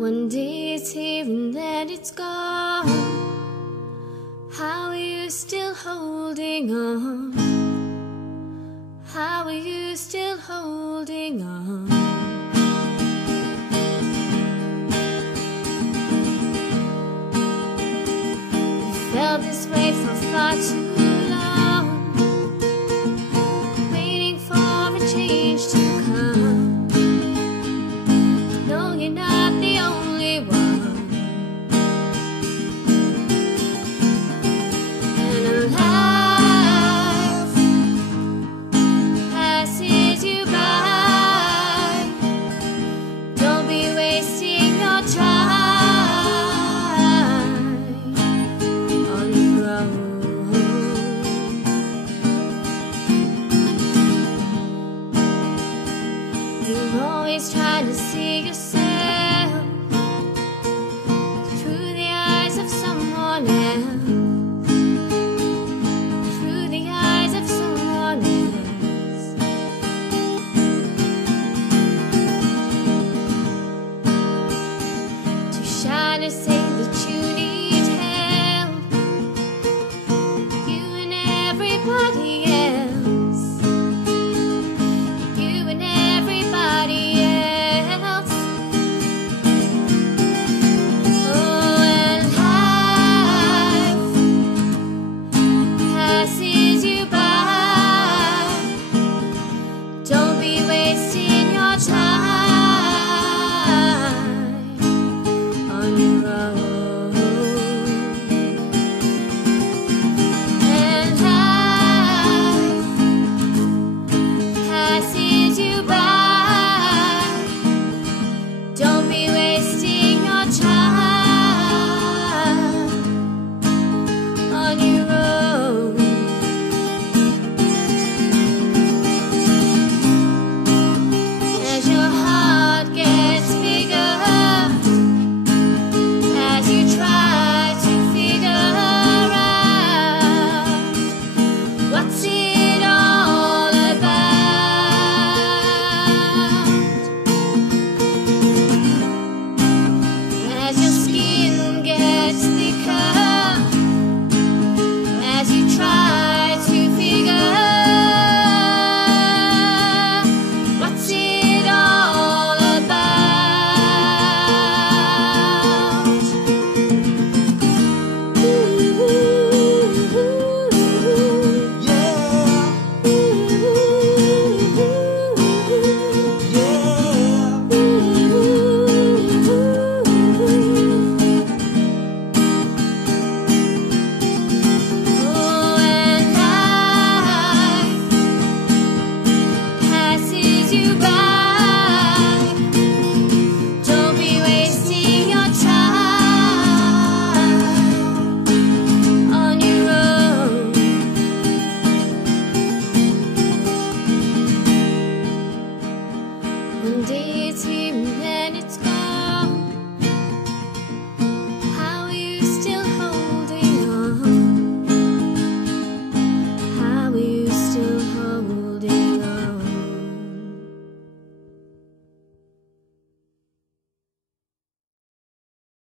One day it's here and then it's gone. How are you still holding on? How are you still holding on? You felt this way for far too long, waiting for a change to come. No, you're not the only one. And a life passes you by. Don't be wasting your time on your own. You're always trying to see yourself through the eyes of someone else, through the eyes of someone else. To shine and say that you need help, you and everybody else, you and everybody else. Oh, and life passes you by. Don't be wasting your time on your own. And life passes you by. Don't be wasting your time on your own. As your heart gets bigger, as you try to figure out what's it all about, as your skin gets thicker, as you try to figure what's it all about. Ooh, Yeah, ooh, yeah. Oh, and life passes you by.